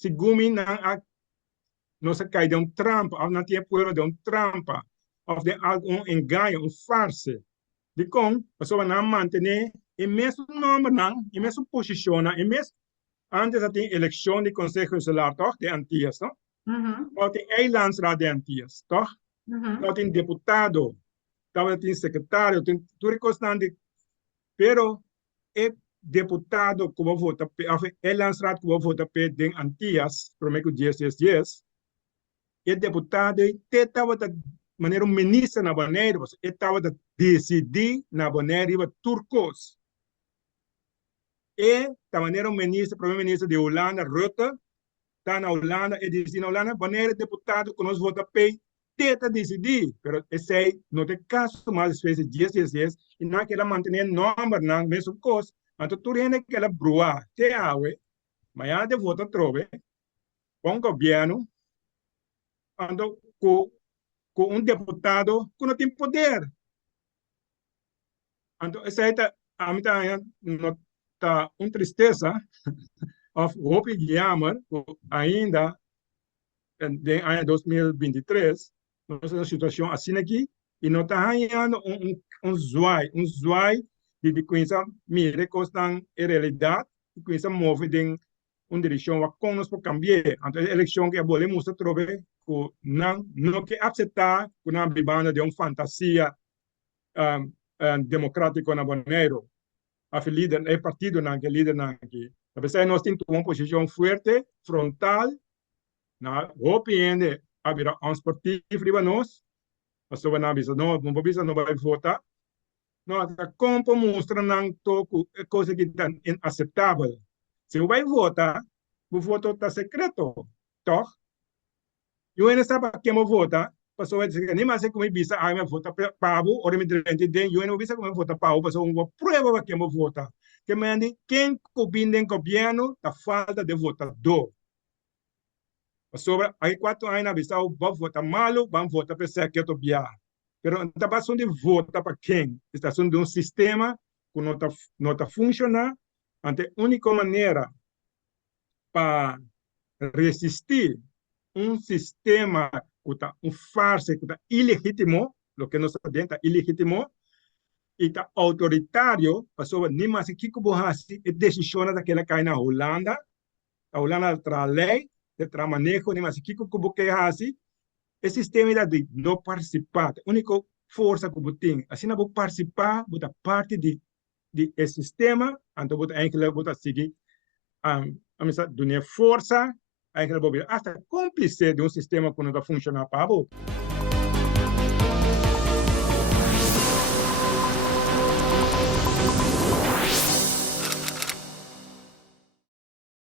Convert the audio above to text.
segun não se cai de trampa, ou não tem pueblo de trampa, ou de algum engano, farse. De com, a pessoa não manter o mesmo nome, o mesmo posição, o mesmo. Antes tem eleição de conselho consular, toch? De Antillas, não? Ou tem eilandsraad de Antillas, toch? Ou tem deputado, ou tem secretário, tem tudo constante. Pero, é deputado que vota, eilandsraad que vota de Antillas, prometo 10, e deputado, estava de maneira ministro na Boneiro, estava de decidir na Boneiro, turcos. E da maneira ministro, primeiro-ministro de Hulanda, Rutte, está na Hulanda, e diz na Hulanda, maneira deputado que nós vota pay, tenta decidir, pero esse não tem caso, mas vezes 10, e não quer manter número, não, mesmo coisa, mas tu rende que ela brua, te awe, mas ela de vota trove, com governo, ando com deputado que não tem poder. Então, essa é a mim tá uma tristeza, of hoop ik jammer, ainda em ano 2023, nós temos uma situação assim aqui, e nós estamos ganhando zwaai de coisa mire costan em realidade, de coisa move em uma direção a com nós para cambiar. Então, a eleição que a bola mostra trobe, não que aceitar que não bibanda de uma fantasia democrática na Boneiro. A líder, é partido que é líder aqui. Apesar de nós temos uma posição forte, frontal, na opinião haverá um partido para nós, mas sobre nós não vai votar. Nós como mostra não toco coisa que é inaceitável. Se vai votar, o voto está secreto, toch? Eu ainda sabe quem vai votar. Pessoa diz nem mais como bisa a minha vota pavo ou me dirente den eu não bisa como vota pavo pessoa uma prova que me vota que me andi quem combina governo da falta de votador sobre aí 4 anos na bisa vai votar malo vamos votar para ser que tobia pero não está de vota para quem está de um sistema que não está funcionando ante única maneira para resistir sistema que está farsa, que está ilegítimo, lo que nos está ilegítimo, e está autoritário, passou nem mais que como haci, e decisões daquela cai na Holanda, a Holanda traz lei, traz manejo, nem mais que como que haci, esse sistema de não participar, a única força que tem, assim não vou participar, vou dar parte de esse sistema, então vou ainda seguir a minha força, aí que hasta cúmplice de um sistema que não está funcionando para